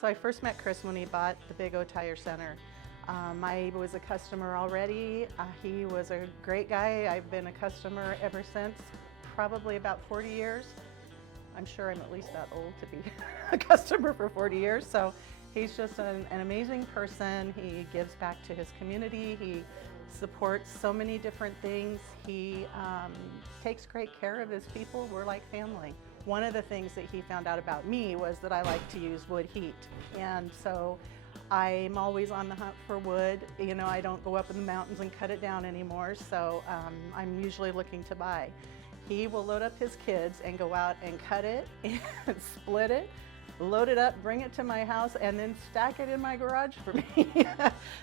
So I first met Chris when he bought the Big O Tire Center. I was a customer already. He was a great guy. I've been a customer ever since, probably about 40 years. I'm sure I'm at least that old to be a customer for 40 years. So he's just an amazing person. He gives back to his community. He supports so many different things. He takes great care of his people. We're like family. One of the things that he found out about me was that I like to use wood heat. And so I'm always on the hunt for wood. You know, I don't go up in the mountains and cut it down anymore, so I'm usually looking to buy. He will load up his kids and go out and cut it and split it, load it up, bring it to my house, and then stack it in my garage for me.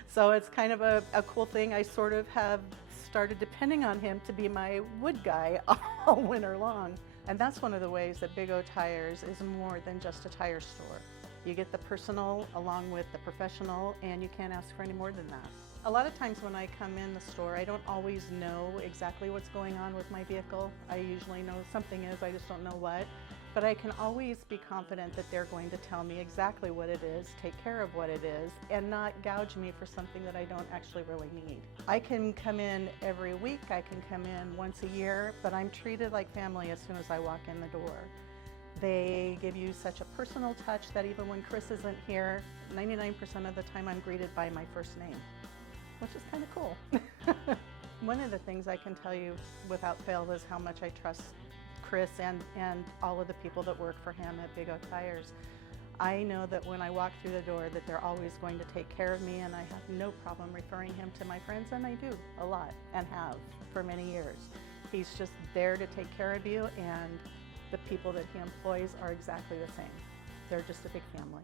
So it's kind of a cool thing. I sort of have started depending on him to be my wood guy all winter long. And that's one of the ways that Big O Tires is more than just a tire store. You get the personal along with the professional, and you can't ask for any more than that. A lot of times when I come in the store, I don't always know exactly what's going on with my vehicle. I usually know something is, I just don't know what. But I can always be confident that they're going to tell me exactly what it is, take care of what it is, and not gouge me for something that I don't actually really need. I can come in every week, I can come in once a year, but I'm treated like family as soon as I walk in the door. They give you such a personal touch that even when Chris isn't here, 99% of the time I'm greeted by my first name, which is kind of cool. One of the things I can tell you without fail is how much I trust Chris and all of the people that work for him at Big O Tires. I know that when I walk through the door that they're always going to take care of me, and I have no problem referring him to my friends, and I do a lot and have for many years. He's just there to take care of you, and the people that he employs are exactly the same. They're just a big family.